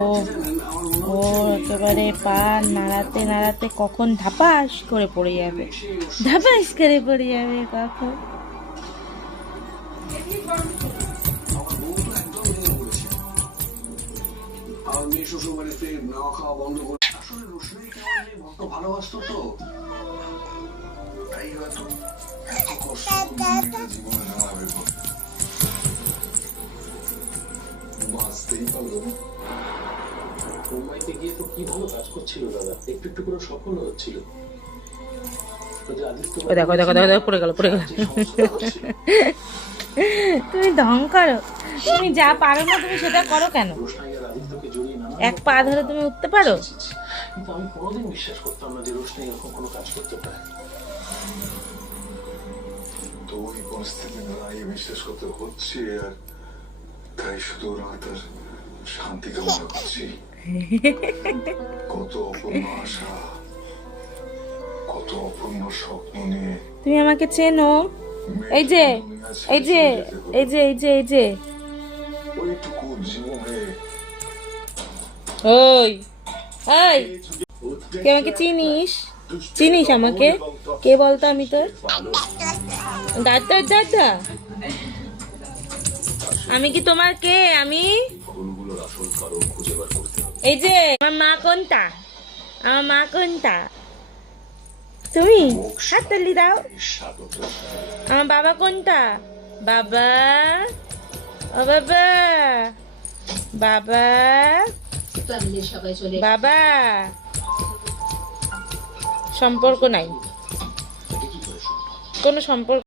ও ও একেবারে পা নাড়াতে নাড়াতে কখন ধাপাস করে পড়ে যাবে, ধাপাস করে পড়ে যাবে কখন। আমার মেয়ে শ্বশুর বাড়িতে নাওয়া খাওয়া বন্ধ করে আসলে রোশনাইকে আমার মেয়ে বড্ড ভালোবাসতো তো, তাই হয়তো এত কষ্ট মেয়েটা জীবনে জমাবে বাঁচতেই পারলো না। মুম্বাইতে গিয়ে তো কি ভালো কাজ করছিল দাদা, একটু একটু করে সফল হচ্ছিল। দেখো দেখো দেখো দেখো পড়ে গেল পড়ে গেল। তুমি ঢং করো, তুমি যা পারো না তুমি সেটা করো কেন? এক পা ধরে তুমি উঠতে পারো? কিন্তু আমি কোনোদিন বিশ্বাস করতাম না যে রোশনাই এরকম কোনো কাজ করতে পারে। তো ওই পরিস্থিতি দাঁড়িয়ে বিশ্বাস করতে হচ্ছে, আর তাই শুধু ওর হাতের শান্তি কামনা করছি। কত অপূর্ণ আশা, কত অপূর্ণ স্বপ্ন নিয়ে তুমি আমাকে চেনো? এই যে এই যে এই যে এই যে এই যে ওইটুকু জীবনে ওই ওই কে আমাকে চিনিস? চিনিস আমাকে? কে বলতো? আমি তোর দাদা দাদা? আমি কি তোমার কে? আমি ফুলগুলোর আসল কারণ খুঁজে বার করতে হবে। এই যে আমার মা কোনটা? আমার মা কোনটা? তুমি হাততালি দাও। আমার বাবা কোনটা? বাবা, ও বাবা, বাবা, বাবা। সম্পর্ক নাই, কোনো সম্পর্ক